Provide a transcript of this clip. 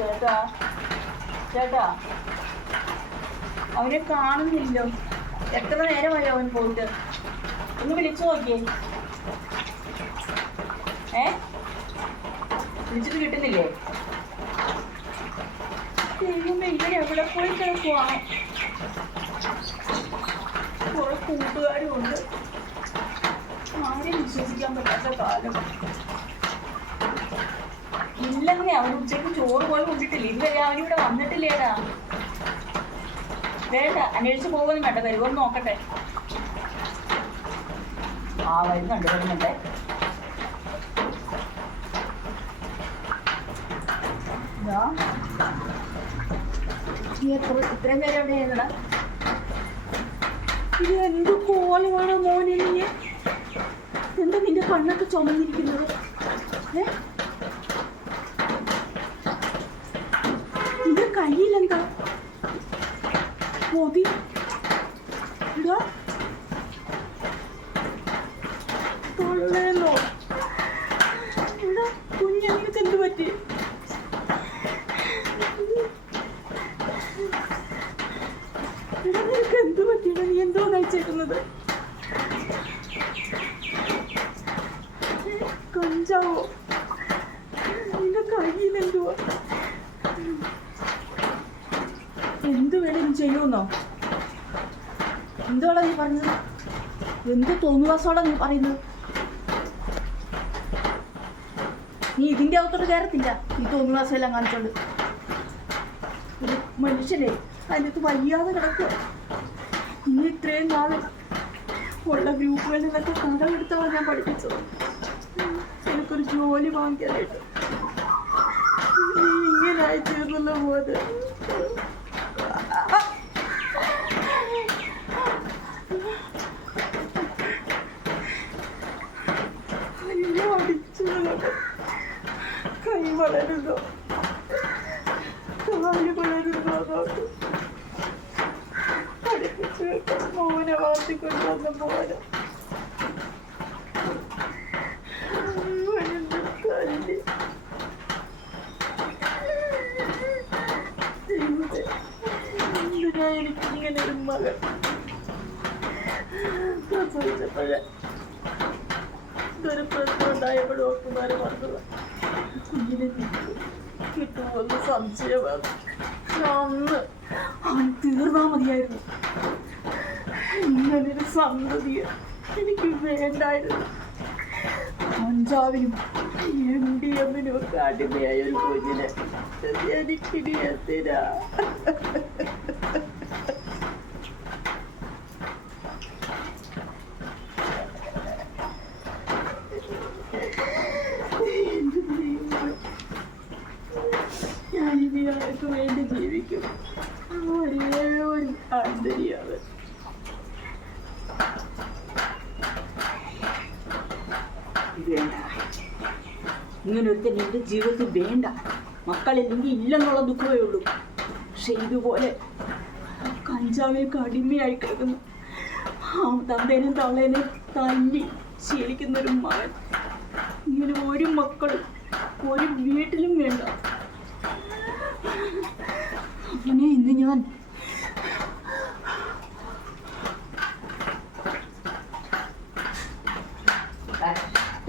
ചേട്ടാ ചേട്ടാ, അവനെ കാണുന്നില്ലോ. എത്ര നേരമായി അവൻ പോയിട്ട്? ഒന്ന് വിളിച്ചു നോക്കിയേ. വിളിച്ചിട്ട് കിട്ടുന്നില്ലേ? ദൈവമേ, ഇവൻ എവിടെ പോയി കിടക്കുവാണ്? കുറെ കൂട്ടുകാരും ഉണ്ട്. ആരെയും വിശ്വസിക്കാൻ പറ്റാത്ത കാലം. ഇല്ലെന്നേ, അവൻ ഉച്ചയ്ക്ക് ചോറ് പോലും കൊണ്ടിട്ടില്ല. ഇതുവരെ അവനിവിടെ വന്നിട്ടില്ലേടാ. വേണ്ട, അന്വേഷിച്ച് പോകുന്നു വേണ്ട. വരുമോന്ന് നോക്കട്ടെ. വരുന്നുണ്ട്. ഇത്രയും നേരം എവിടെയായിരുന്നടാ? ഇത് എന്ത് കോലമാണ് മോനെ നീ? എന്താ നിന്റെ കണ്ണൊക്കെ ചുമന്നിരിക്കുന്നത്? നിന്റെ കയ്യിലെന്താ? മോദി എന്താ തൊള്ളേന്നോ? എന്താ കുഞ്ഞ, നിനക്ക് എന്ത് പറ്റി? നിനക്ക് എന്ത് പറ്റിയാണ്? നീ എന്തോ നയിച്ചേക്കുന്നത്? കഞ്ചാവോ? നിന്റെ കയ്യിലെന്തുവാ? എന്ത് വേണേലും ചെയ്യുമെന്നോ? എന്തോടാ നീ പറഞ്ഞത്? എന്ത് തോന്നുവാസോടാ നീ പറയുന്നത്? നീ ഇതിൻ്റെ അകത്തോട്ട് കയറത്തില്ല. ഈ തോന്നുവാസമെല്ലാം കാണിച്ചോണ്ട് ഒരു മനുഷ്യനെ അതിനകത്ത് വയ്യാതെ കിടക്കുക. ഇനി ഇത്രയും നാളെ ഉള്ള ഗ്രൂപ്പുകളിൽ നിന്നൊക്കെ കടമെടുത്താണ് ഞാൻ പഠിപ്പിച്ചത്. എനിക്കൊരു ജോലി വാങ്ങിക്കാനായിട്ട്. നീ ഇങ്ങനെ അയച്ചിരുന്നല്ലോ പോലെ. കൈ വളരുന്നോ, കാല് വളരുന്നോ നോക്ക്. പഠിപ്പിച്ചു മോനെ വളർത്തിക്കൊണ്ടുവന്ന പോലെ. കല്ല് എന്തിനാ എനിക്കിങ്ങനെ ഒരു മകൻ? പ്രസവിച്ചപ്പോഴേ ഇതൊരു പ്രശ്നം ഉണ്ടായപ്പോൾ ഡോക്ടർമാരെ പറഞ്ഞത് കുഞ്ഞിനെ കിട്ടുമെന്ന് സംശയമാണ്. അന്ന് അവൻ തീർന്നാ മതിയായിരുന്നു. ഇങ്ങനൊരു സന്തതിയെ എനിക്ക് വേണ്ടായിരുന്നു. കഞ്ചാവിനും MDMA ഒക്കെ അടിമയായ ഒരു കുഞ്ഞിനെ എനിക്കിനി എന്തിനാ? ഞാനിനി ആർക്ക് വേണ്ടി ജീവിക്കും? ഒരേ ഒരു ആന്തരിയാണ്. വേണ്ട, ഇങ്ങനൊരുത്തൻ എൻ്റെ ജീവിതത്തിൽ വേണ്ട. മക്കളില്ലെങ്കിൽ ഇല്ലെന്നുള്ള ദുഃഖമേ ഉള്ളൂ. പക്ഷെ ഇതുപോലെ കഞ്ചാവിനൊക്കെ അടിമയായി കിടക്കുന്നു. തന്തേനും തള്ളേനും തല്ലി ശീലിക്കുന്നൊരു മകൻ. ഇങ്ങനെ ഒരു മക്കളും ഒരു വീട്ടിലും വേണ്ട. അവനെ ഇന്ന് ഞാൻ